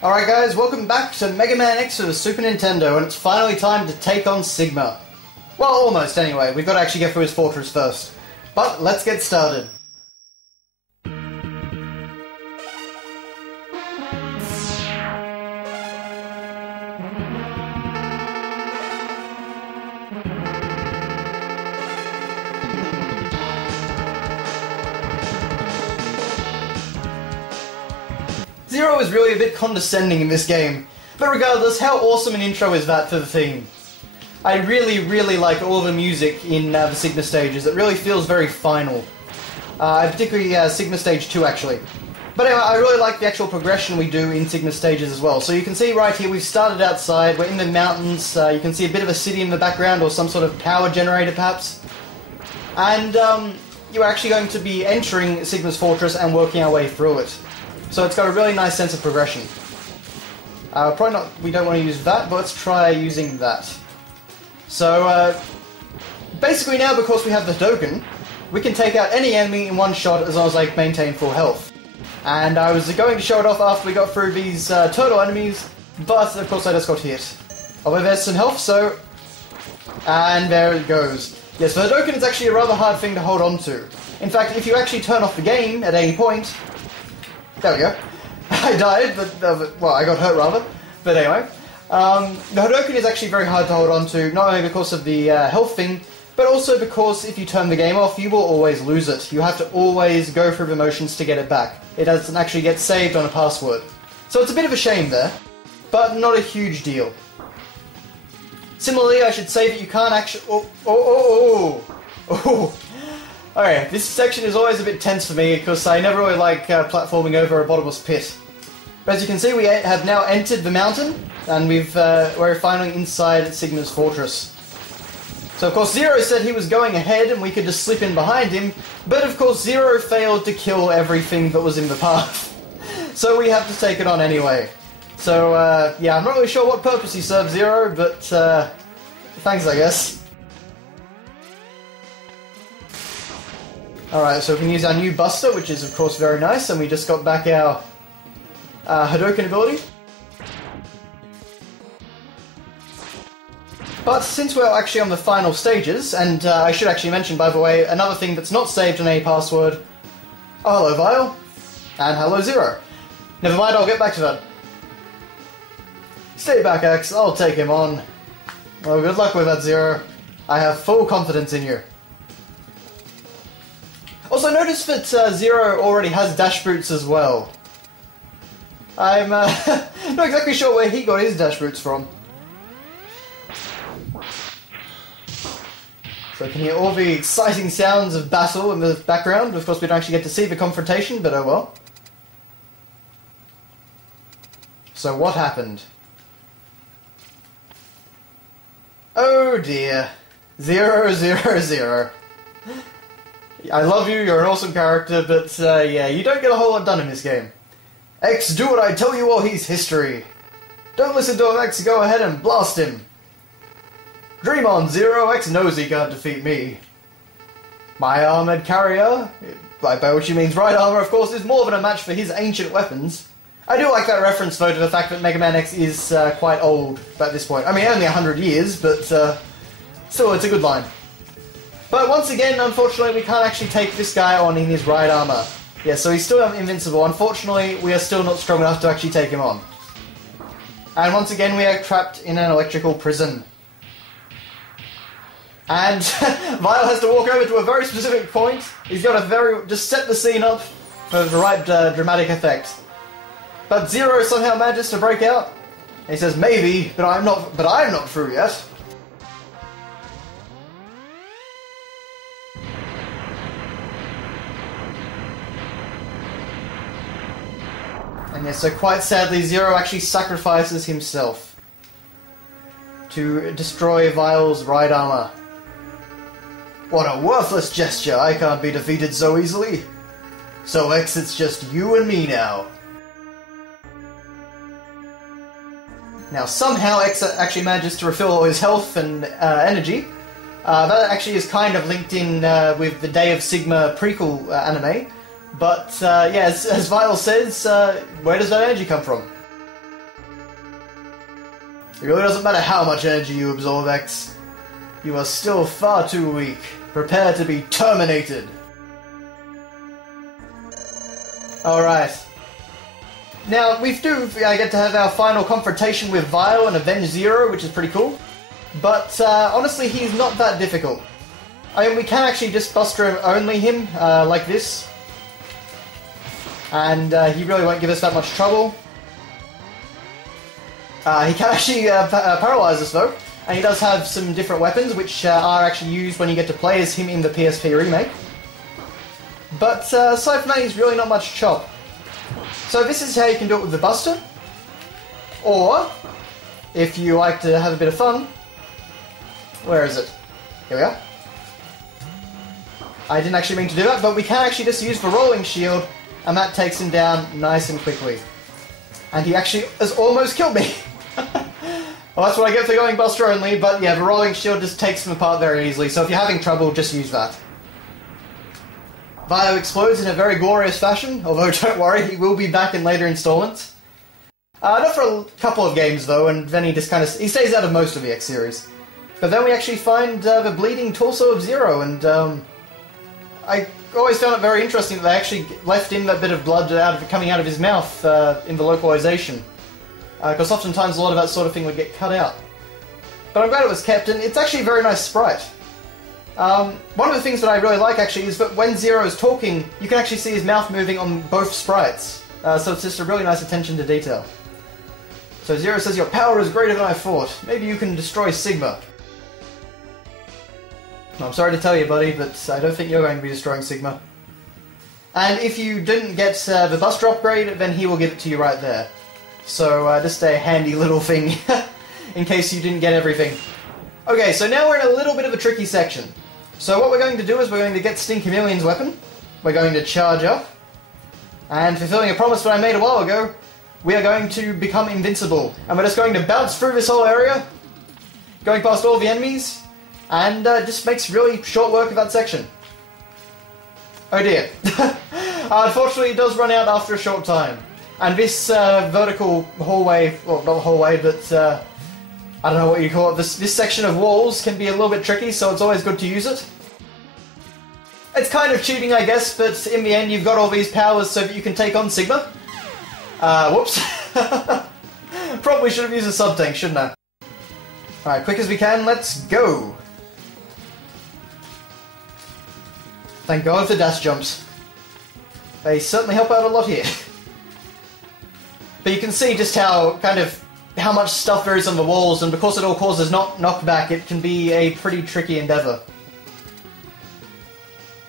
Alright guys, welcome back to Mega Man X for the Super Nintendo, and it's finally time to take on Sigma. Well, almost anyway. We've got to actually get through his fortress first. But let's get started. Zero is really a bit condescending in this game, but regardless, how awesome an intro is that for the theme? I really like all the music in the Sigma stages. It really feels very final. Particularly Sigma Stage 2 actually. But anyway, I really like the actual progression we do in Sigma stages as well. So you can see right here we've started outside, we're in the mountains, you can see a bit of a city in the background or some sort of power generator perhaps. And you're actually going to be entering Sigma's fortress and working our way through it. So it's got a really nice sense of progression. Probably not, we don't want to use that, but let's try using that. So, basically now, because we have the Hadouken, we can take out any enemy in one shot as long as I maintain full health. And I was going to show it off after we got through these turtle enemies, but of course I just got hit. Oh, there's some health, so... And there it goes. Yes, the Hadouken is actually a rather hard thing to hold on to. In fact, if you actually turn off the game at any point... There we go. I died, but, well, I got hurt rather. But anyway, the Hadouken is actually very hard to hold on to, not only because of the health thing, but also because if you turn the game off, you will always lose it. You have to always go through the motions to get it back. It doesn't actually get saved on a password. So it's a bit of a shame there, but not a huge deal. Similarly, I should say that you can't actually... Okay, this section is always a bit tense for me because I never really like platforming over a bottomless pit. But as you can see, we have now entered the mountain, and we're finally inside Sigma's fortress. So of course Zero said he was going ahead and we could just slip in behind him, but of course Zero failed to kill everything that was in the path. So we have to take it on anyway. So yeah, I'm not really sure what purpose he serves Zero, but thanks I guess. Alright, so we can use our new Buster, which is of course very nice, and we just got back our Hadouken ability. But since we're actually on the final stages, and I should actually mention, by the way, another thing that's not saved in any password. Oh, hello Vile, and hello Zero. Never mind, I'll get back to that. Stay back, X, I'll take him on. Well, good luck with that, Zero. I have full confidence in you. Also, notice that Zero already has dash boots as well. I'm not exactly sure where he got his dash boots from. So I can hear all the exciting sounds of battle in the background. Of course, we don't actually get to see the confrontation, but oh well. So what happened? Oh dear. 000. I love you, you're an awesome character, but yeah, you don't get a whole lot done in this game. X, do what I tell you or he's history. Don't listen to him, X, go ahead and blast him. Dream on, Zero, X knows he can't defeat me. My armoured carrier, by which he means right armour, of course, is more than a match for his ancient weapons. I do like that reference, though, to the fact that Mega Man X is quite old at this point. I mean, only 100 years, but still, it's a good line. But once again, unfortunately, we can't actually take this guy on in his right armour. Yeah, so he's still invincible. Unfortunately, we are still not strong enough to actually take him on. And once again, we are trapped in an electrical prison. And Vile has to walk over to a very specific point. He's got to just set the scene up for the right dramatic effect. But Zero somehow manages to break out. And he says, maybe, but I'm not through yet. And yes, so quite sadly, Zero actually sacrifices himself to destroy Vile's right armor. What a worthless gesture, I can't be defeated so easily. So X, it's just you and me now. Now somehow X actually manages to refill all his health and energy. That actually is kind of linked in with the Day of Sigma prequel anime. But, yeah, as Vile says, where does that energy come from? It really doesn't matter how much energy you absorb, X. You are still far too weak. Prepare to be terminated. Alright. Now, we do get to have our final confrontation with Vile and Avenge Zero, which is pretty cool. But, honestly, he's not that difficult. I mean, we can actually just Buster only him, like this. And, he really won't give us that much trouble. He can actually paralyze us, though. And he does have some different weapons, which are actually used when you get to play as him in the PSP remake. But aside from that, he's really not much chop. So this is how you can do it with the Buster. Or, if you like to have a bit of fun... Where is it? Here we are. I didn't actually mean to do that, but we can actually just use the Rolling Shield, and that takes him down nice and quickly. And he actually has almost killed me! Well, that's what I get for going Buster only, but yeah, the Rolling Shield just takes them apart very easily, so if you're having trouble, just use that. Vio explodes in a very glorious fashion, although don't worry, he will be back in later installments. Not for a couple of games though, and then he just kind of... he stays out of most of the X series. But then we actually find the bleeding torso of Zero, and I always found it very interesting that they actually left in that bit of blood coming out of his mouth in the localization. Because oftentimes a lot of that sort of thing would get cut out. But I'm glad it was kept, and it's actually a very nice sprite. One of the things that I really like, actually, is that when Zero is talking, you can actually see his mouth moving on both sprites. So it's just a really nice attention to detail. So Zero says, "Your power is greater than I thought. Maybe you can destroy Sigma." I'm sorry to tell you, buddy, but I don't think you're going to be destroying Sigma. And if you didn't get the Buster upgrade, then he will give it to you right there. So just a handy little thing, in case you didn't get everything. Okay, so now we're in a little bit of a tricky section. So what we're going to do is we're going to get Sting Chameleon's weapon, we're going to charge up, and fulfilling a promise that I made a while ago, we are going to become invincible. And we're just going to bounce through this whole area, going past all the enemies, and just makes really short work of that section. Oh dear. Unfortunately, it does run out after a short time. And this vertical hallway, well, not hallway, but I don't know what you call it, this section of walls can be a little bit tricky, so it's always good to use it. It's kind of cheating, I guess, but in the end you've got all these powers so that you can take on Sigma. Whoops. Probably should have used a sub-tank, shouldn't I? Alright, quick as we can, let's go! Thank God for dash jumps. They certainly help out a lot here. But you can see just how much stuff there is on the walls, and because it all causes knockback, it can be a pretty tricky endeavour.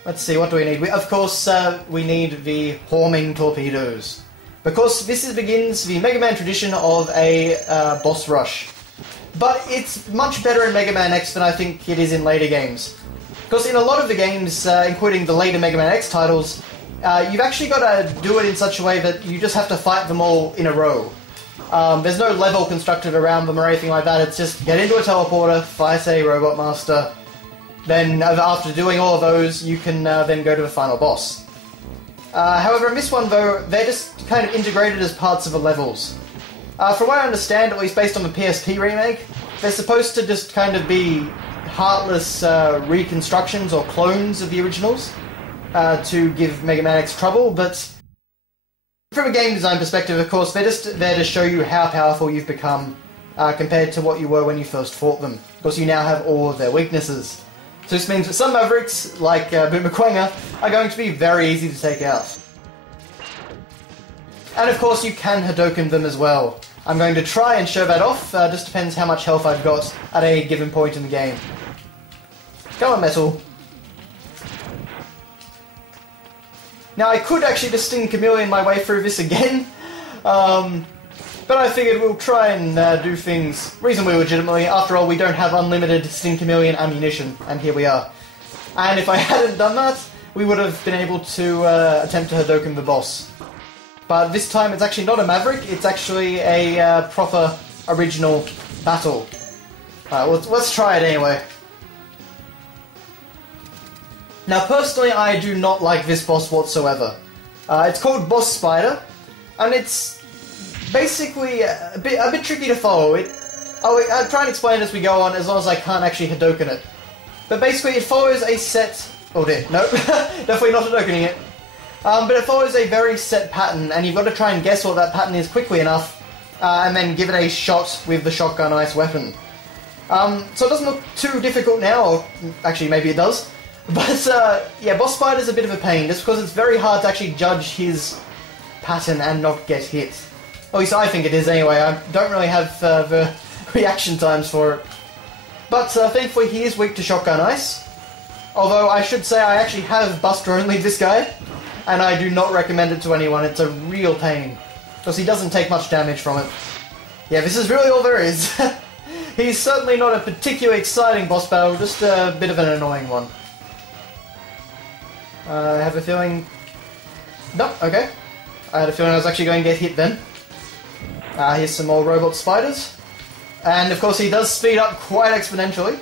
Let's see, what do we need? Of course, we need the homing torpedoes. Because this begins the Mega Man tradition of a boss rush. But it's much better in Mega Man X than I think it is in later games. Because in a lot of the games, including the later Mega Man X titles, you've actually got to do it in such a way that you just have to fight them all in a row. There's no level constructed around them or anything like that, it's just get into a teleporter, fight a Robot Master, then after doing all of those, you can then go to the final boss. However, in this one though, they're just kind of integrated as parts of the levels. From what I understand, at least based on the PSP remake, they're supposed to just kind of be heartless reconstructions or clones of the originals to give Mega Man X trouble, but from a game design perspective, of course, they're just there to show you how powerful you've become compared to what you were when you first fought them, because you now have all of their weaknesses. So this means that some Mavericks, like Boomerquenga, are going to be very easy to take out. And of course you can Hadouken them as well. I'm going to try and show that off, just depends how much health I've got at a given point in the game. Come on, Metal. Now I could actually just Sting Chameleon my way through this again, but I figured we'll try and do things reasonably legitimately. After all, we don't have unlimited Sting Chameleon ammunition, and here we are. And if I hadn't done that, we would have been able to attempt to Hadouken the boss. But this time it's actually not a Maverick, it's actually a proper original battle. Let's try it anyway. Now personally I do not like this boss whatsoever. It's called Boss Spider, and it's basically a bit tricky to follow. I'll try and explain as we go on, as long as I can't actually Hadouken it. But basically it follows a set... Oh dear, nope, definitely not Hadoukening it. But it follows a very set pattern, and you've got to try and guess what that pattern is quickly enough, and then give it a shot with the shotgun ice weapon. So it doesn't look too difficult now, or actually maybe it does. But yeah, Boss Spider's a bit of a pain, just because it's very hard to actually judge his pattern and not get hit. At least I think it is anyway. I don't really have the reaction times for it. But thankfully he is weak to shotgun ice. Although I should say I actually have Buster only this guy, and I do not recommend it to anyone. It's a real pain, because he doesn't take much damage from it. Yeah, this is really all there is. He's certainly not a particularly exciting boss battle, just a bit of an annoying one. I have a feeling... No, okay. I had a feeling I was actually going to get hit then. Here's some more robot spiders. And of course he does speed up quite exponentially,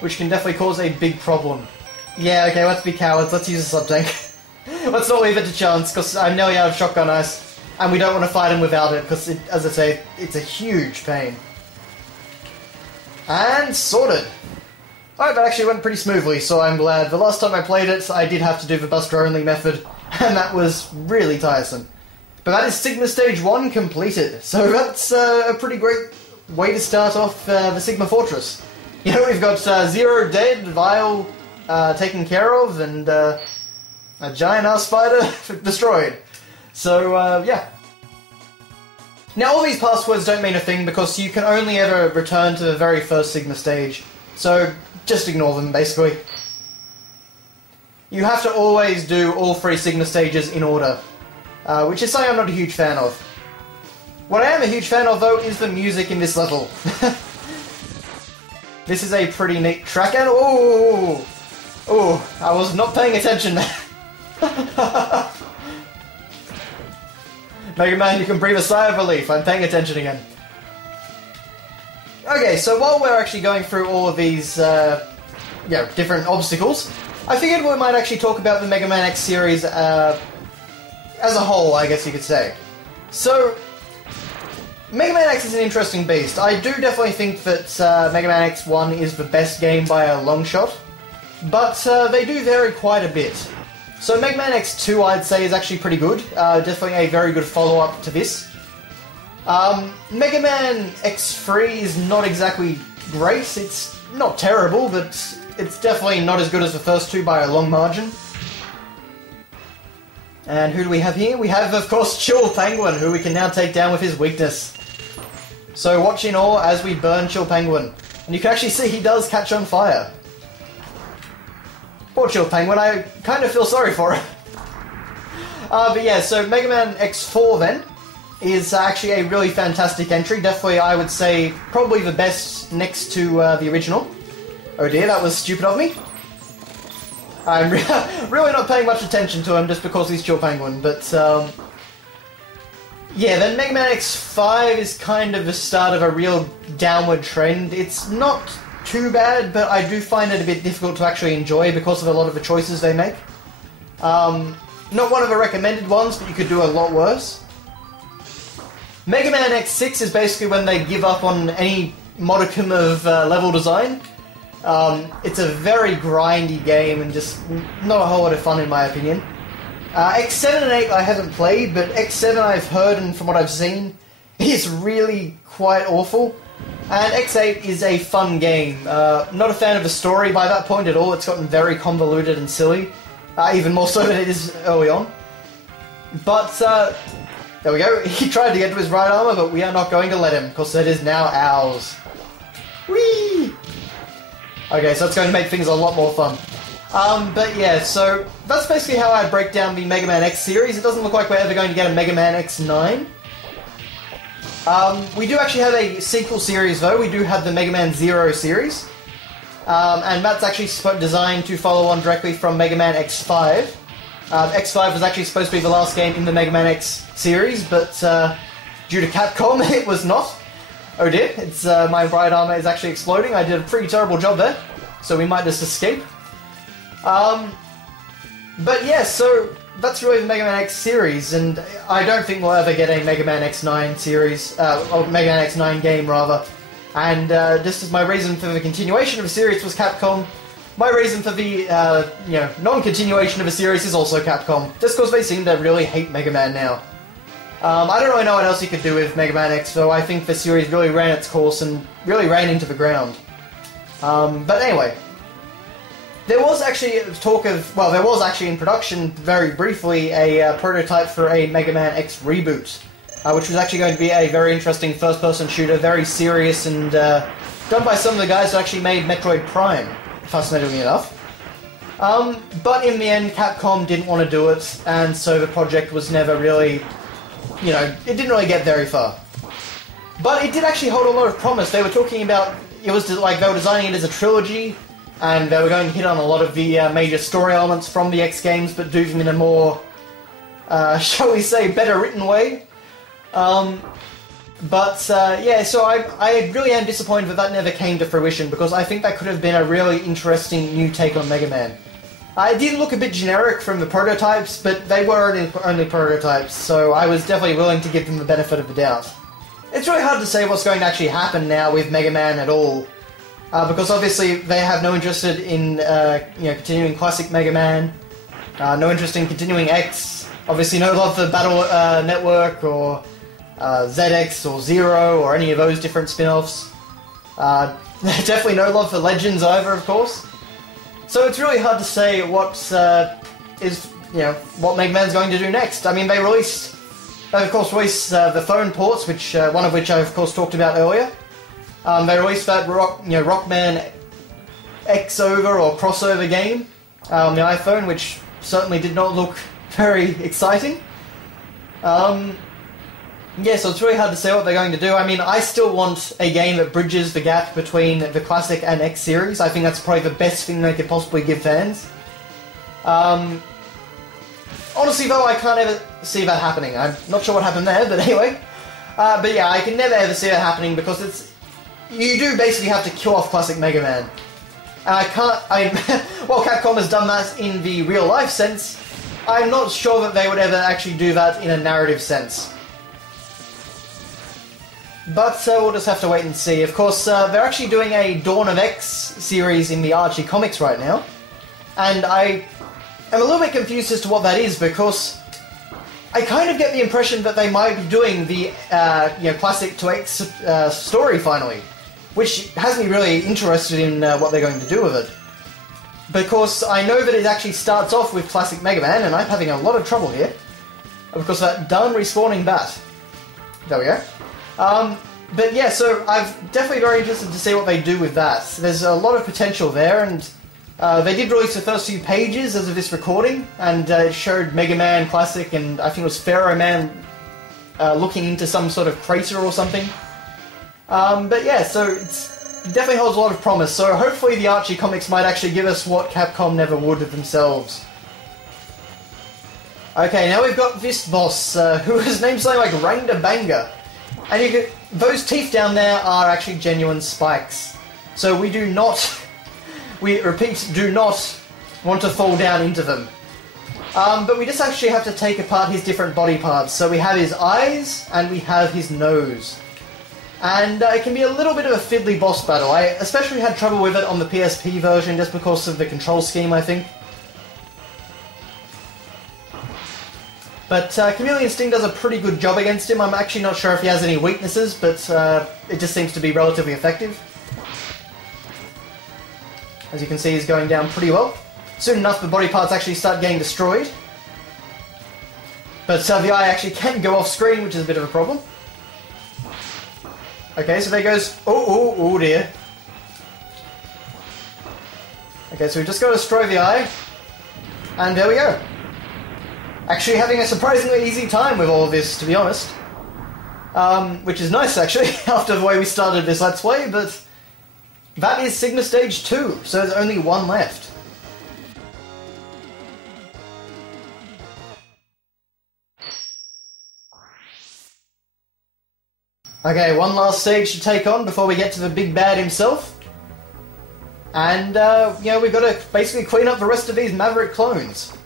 which can definitely cause a big problem. Yeah, okay, let's be cowards, let's use a sub-tank. Let's not leave it to chance, because I'm nearly out of shotgun ice, and we don't want to fight him without it, because, as I say, it's a huge pain. And sorted. Alright, that actually went pretty smoothly, so I'm glad. The last time I played it, I did have to do the Buster only method, and that was really tiresome. But that is Sigma Stage 1 completed, so that's a pretty great way to start off the Sigma Fortress. You know, we've got Zero dead, Vile taken care of, and a giant-ass spider destroyed. So, yeah. Now, all these passwords don't mean a thing, because you can only ever return to the very first Sigma stage. So, just ignore them, basically. You have to always do all 3 Sigma stages in order, which is something I'm not a huge fan of. What I am a huge fan of, though, is the music in this level. This is a pretty neat track, and oh, I was not paying attention. Mega Man, you can breathe a sigh of relief. I'm paying attention again. Okay, so while we're actually going through all of these, different obstacles, I figured we might actually talk about the Mega Man X series as a whole, I guess you could say. So, Mega Man X is an interesting beast. I do definitely think that Mega Man X1 is the best game by a long shot, but they do vary quite a bit. So Mega Man X2, I'd say, is actually pretty good. Definitely a very good follow-up to this. Mega Man X3 is not exactly great. It's not terrible, but it's definitely not as good as the first two by a long margin. And who do we have here? We have, of course, Chill Penguin, who we can now take down with his weakness. So watch in awe as we burn Chill Penguin. And you can actually see he does catch on fire. Poor Chill Penguin, I kind of feel sorry for him. But yeah, so Mega Man X4 then is actually a really fantastic entry. Definitely, I would say, probably the best next to the original. Oh dear, that was stupid of me. I'm really not paying much attention to him just because he's Chill Penguin, but yeah, then Mega Man X5 is kind of the start of a real downward trend. It's not too bad, but I do find it a bit difficult to actually enjoy because of a lot of the choices they make. Not one of the recommended ones, but you could do a lot worse. Mega Man X6 is basically when they give up on any modicum of level design. It's a very grindy game and just not a whole lot of fun in my opinion. X7 and 8 I haven't played, but X7 I've heard and from what I've seen is really quite awful. And X8 is a fun game. Not a fan of the story by that point at all. It's gotten very convoluted and silly. Even more so than it is early on. But, there we go. He tried to get to his right armor, but we are not going to let him, because it is now ours. Whee! Okay, so it's going to make things a lot more fun. But yeah, so that's basically how I break down the Mega Man X series. It doesn't look like we're ever going to get a Mega Man X9. We do actually have a sequel series though. We do have the Mega Man Zero series. And that's actually designed to follow on directly from Mega Man X5. X5 was actually supposed to be the last game in the Mega Man X series, but due to Capcom it was not. Oh dear, it's my right armor is actually exploding. I did a pretty terrible job there, so we might just escape. But yeah, so that's really the Mega Man X series, and I don't think we'll ever get a Mega Man X9 series, or Mega Man X9 game rather. And just as my reason for the continuation of a series was Capcom, my reason for the non-continuation of a series is also Capcom, just because they seem to really hate Mega Man now. I don't really know what else you could do with Mega Man X, though. I think the series really ran its course and really ran into the ground. But anyway, there was actually talk of, well, there was actually in production, very briefly, a prototype for a Mega Man X reboot, which was actually going to be a very interesting first-person shooter, very serious, and done by some of the guys who actually made Metroid Prime, fascinatingly enough. But in the end, Capcom didn't want to do it, and so the project was never really, it didn't really get very far. But it did actually hold a lot of promise. They were talking about, it was like they were designing it as a trilogy, and they were going to hit on a lot of the major story elements from the X games, but do them in a more, shall we say, better written way. Yeah, so I really am disappointed that never came to fruition, because I think that could have been a really interesting new take on Mega Man. It did look a bit generic from the prototypes, but they were only prototypes, so I was definitely willing to give them the benefit of the doubt. It's really hard to say what's going to actually happen now with Mega Man at all, because obviously they have no interest in continuing classic Mega Man, no interest in continuing X, obviously no love for Battle Network or ZX or Zero or any of those different spin-offs. Definitely no love for Legends either, of course. So it's really hard to say what what Mega Man's going to do next. I mean, they of course released the phone ports, which one of which I of course talked about earlier. They released that Rockman X-over or crossover game on the iPhone, which certainly did not look very exciting. Yeah, so it's really hard to say what they're going to do. I mean, I still want a game that bridges the gap between the classic and X series. I think that's probably the best thing they could possibly give fans. Honestly, though, I can't ever see that happening. I'm not sure what happened there, but anyway. But yeah, I can never ever see that happening, because you do basically have to kill off classic Mega Man. And while Capcom has done that in the real-life sense, I'm not sure that they would ever actually do that in a narrative sense. But we'll just have to wait and see. Of course, they're actually doing a Dawn of X series in the Archie comics right now. And I am a little bit confused as to what that is, because I kind of get the impression that they might be doing the classic to X story finally, which has me really interested in what they're going to do with it. Because I know that it actually starts off with classic Mega Man, and I'm having a lot of trouble here. Because that darn respawning bat. There we go. But yeah, so I'm definitely very interested to see what they do with that. There's a lot of potential there, and they did release the first few pages as of this recording, and it showed Mega Man Classic, and I think it was Pharaoh Man looking into some sort of crater or something. But yeah, so it definitely holds a lot of promise, so hopefully the Archie comics might actually give us what Capcom never would of themselves. Okay, now we've got this boss, who is named something like Rangda Banga. And those teeth down there are actually genuine spikes. So we do not, we repeat, do not want to fall down into them. But we just actually have to take apart his different body parts. So we have his eyes, and we have his nose. And it can be a little bit of a fiddly boss battle. I especially had trouble with it on the PSP version, just because of the control scheme, I think. But Chameleon Sting does a pretty good job against him. I'm actually not sure if he has any weaknesses, but it just seems to be relatively effective. As you can see, he's going down pretty well. Soon enough, the body parts actually start getting destroyed. But the eye actually can go off screen, which is a bit of a problem. Okay, so there goes... Oh dear. Okay, so we just got to destroy the eye. And there we go. Actually having a surprisingly easy time with all of this, to be honest. Which is nice, actually, after the way we started this Let's Play, but that is Sigma Stage 2, so there's only one left. Okay, one last stage to take on before we get to the big bad himself. And, we've got to basically clean up the rest of these Maverick clones.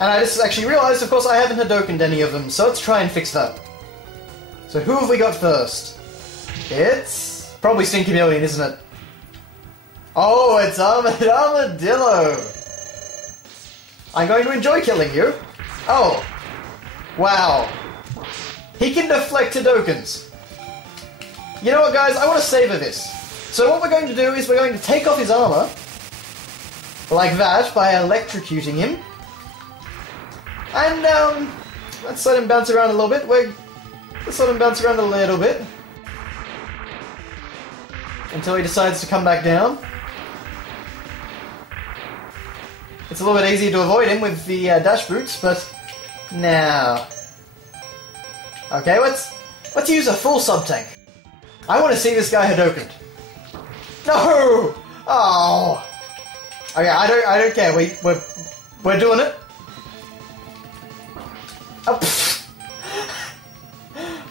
And I just actually realised, of course, I haven't Hadoukened any of them, so let's try and fix that. So who have we got first? It's probably Stinky Million, isn't it? Oh, it's Armadillo! I'm going to enjoy killing you. Oh. Wow. He can deflect Hadoukens. You know what, guys? I want to savor this. So what we're going to do is we're going to take off his armor, like that, by electrocuting him. And, let's let him bounce around a little bit. Let's let him bounce around a little bit. Until he decides to come back down. It's a little bit easier to avoid him with the dash boots, but now... Okay, let's use a full sub-tank. I want to see this guy Hadouken. No! Oh! Okay, I don't care. We're doing it. Oh,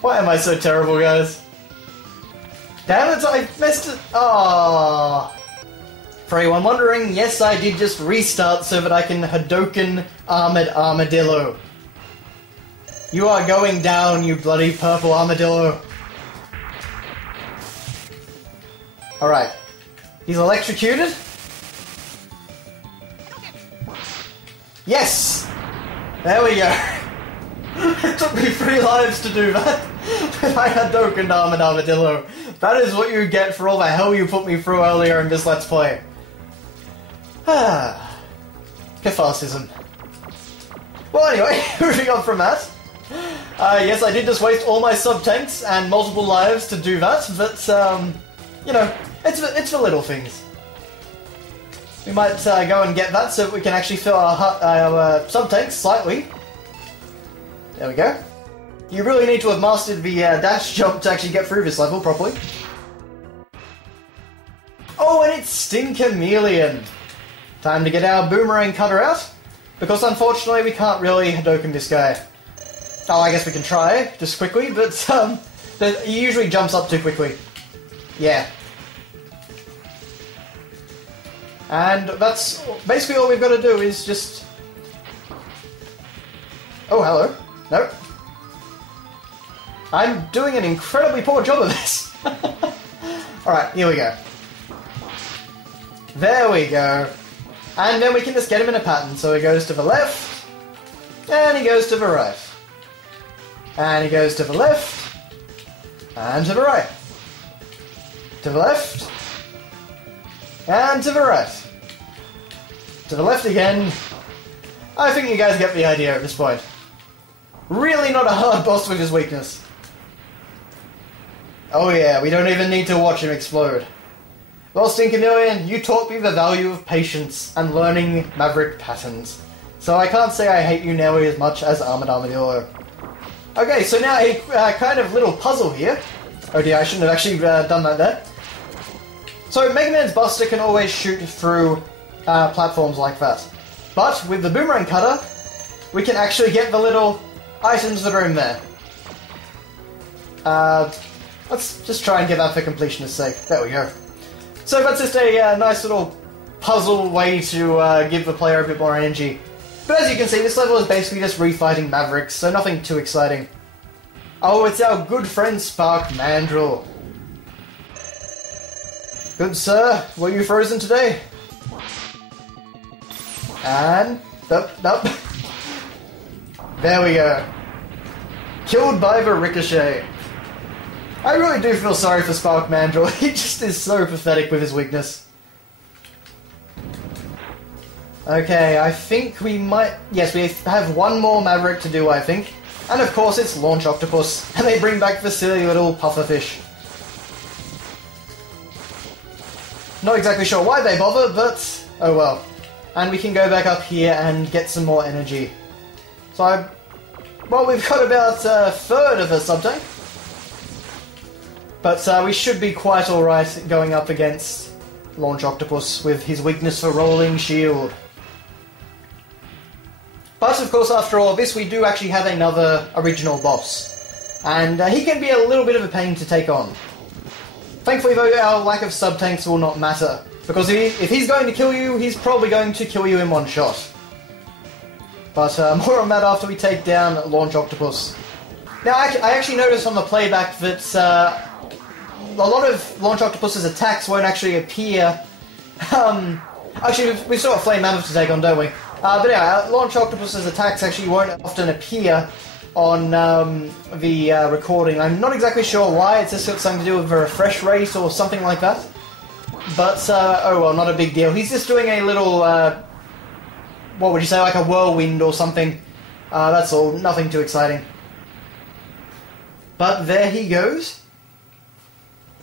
why am I so terrible, guys? Damn it! I messed it. Oh. For anyone wondering, yes, I did just restart so that I can Hadouken Armored Armadillo. You are going down, you bloody purple armadillo. Alright. He's electrocuted. Yes! There we go. It took me 3 lives to do that. I Hadouken Armored Armadillo. That is what you get for all the hell you put me through earlier in this Let's Play. Ah. Catharsism. Well, anyway, moving on from that. Yes, I did just waste all my sub-tanks and multiple lives to do that, but, you know, it's for little things. We might go and get that so that we can actually fill our sub-tanks slightly. There we go. You really need to have mastered the dash jump to actually get through this level properly. Oh, and it's Stinkamelion! Time to get our boomerang cutter out, because unfortunately we can't really Hadouken this guy. Oh, I guess we can try, just quickly, but he usually jumps up too quickly. Yeah. And that's basically all we've got to do is just... Oh, hello. Nope. I'm doing an incredibly poor job of this. Alright, here we go. There we go. And then we can just get him in a pattern. So he goes to the left, and he goes to the right. And he goes to the left, and to the right. To the left, and to the right. To the left again. I think you guys get the idea at this point. Really not a hard boss with his weakness. Oh yeah, we don't even need to watch him explode. Well, Stinkamelion, you taught me the value of patience and learning Maverick patterns. So I can't say I hate you nearly as much as Armored Armadillo. Okay, so now a kind of little puzzle here. Oh dear, I shouldn't have actually done that there. So Mega Man's Buster can always shoot through platforms like that. But with the Boomerang Cutter, we can actually get the little items that are in there. Let's just try and get that for completionist sake. There we go. So that's just a nice little puzzle way to give the player a bit more energy. But as you can see, this level is basically just refighting Mavericks, so nothing too exciting. Oh, it's our good friend Spark Mandrill. Good sir, were you frozen today? And... Nope. There we go. Killed by the ricochet. I really do feel sorry for Spark Mandrill. He just is so pathetic with his weakness. Okay, I think we might... Yes, we have one more Maverick to do, I think. And of course it's Launch Octopus. And they bring back the silly little pufferfish. Not exactly sure why they bother, but... oh well. And we can go back up here and get some more energy. So, well, we've got about a third of a sub-tank. But we should be quite alright going up against Launch Octopus with his weakness for Rolling Shield. But of course, after all this, we do actually have another original boss. And he can be a little bit of a pain to take on. Thankfully though, our lack of sub-tanks will not matter. Because if he's going to kill you, he's probably going to kill you in one shot. But more on that after we take down Launch Octopus. Now, I actually noticed on the playback that a lot of Launch Octopus's attacks won't actually appear. Actually, we've still got Flame Mammoth to take on, don't we? But yeah, Launch Octopus's attacks actually won't often appear on the recording. I'm not exactly sure why. It's just got something to do with a refresh rate or something like that. But, oh well, not a big deal. He's just doing a little, what would you say, like a whirlwind or something. That's all, nothing too exciting. But there he goes.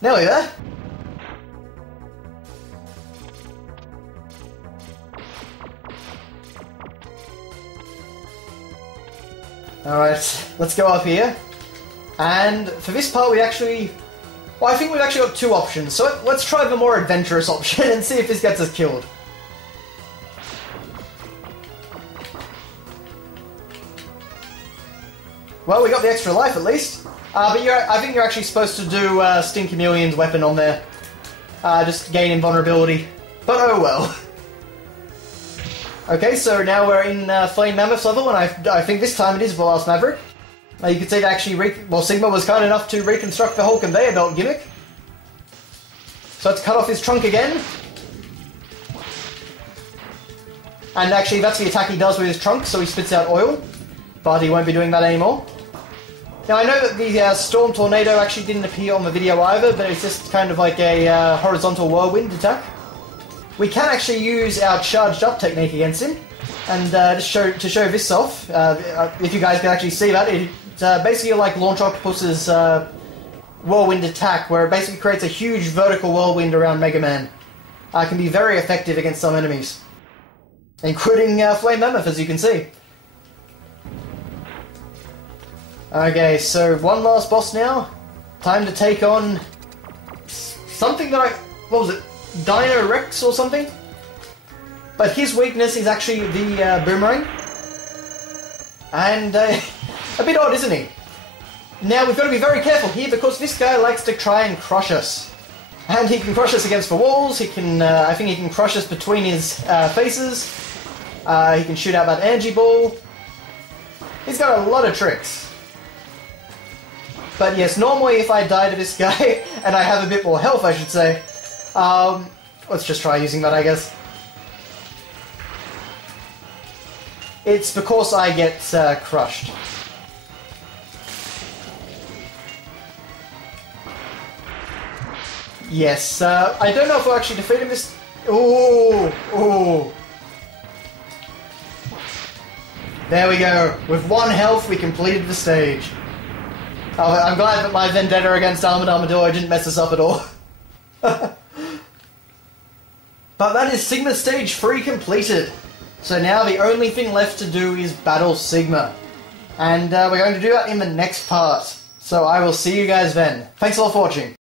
Nearly there. Alright, let's go up here. And for this part we actually... Well, I think we've actually got two options, so let's try the more adventurous option and see if this gets us killed. Well, we got the extra life at least. But I think you're actually supposed to do Sting Chameleon's weapon on there. Just gain invulnerability. But oh well. Okay, so now we're in Flame Mammoth level, and I think this time it is the last Maverick. You can see that actually, Sigma was kind enough to reconstruct the whole conveyor belt gimmick. So let's cut off his trunk again. And actually, that's the attack he does with his trunk, so he spits out oil. But he won't be doing that anymore. Now, I know that the Storm Tornado actually didn't appear on the video either, but it's just kind of like a horizontal whirlwind attack. We can actually use our charged up technique against him, and just to show this off, if you guys can actually see that, it's basically like Launch Octopus's whirlwind attack, where it basically creates a huge vertical whirlwind around Mega Man. It can be very effective against some enemies, including Flame Mammoth, as you can see. Okay, so one last boss now. Time to take on something that what was it? Dino Rex or something? But his weakness is actually the boomerang. And a bit odd, isn't he? Now we've got to be very careful here because this guy likes to try and crush us. And he can crush us against the walls, he can, I think he can crush us between his faces. He can shoot out that energy ball. He's got a lot of tricks. But yes, normally if I die to this guy, and I have a bit more health I should say, let's just try using that I guess. It's because I get crushed. Yes, I don't know if we'll actually defeat him this... Ooh, ooh. There we go. With one health, we completed the stage. Oh, I'm glad that my vendetta against Armored Armadillo didn't mess us up at all. But that is Sigma Stage 3 completed. So now the only thing left to do is battle Sigma. And we're going to do that in the next part. So I will see you guys then. Thanks a lot for watching.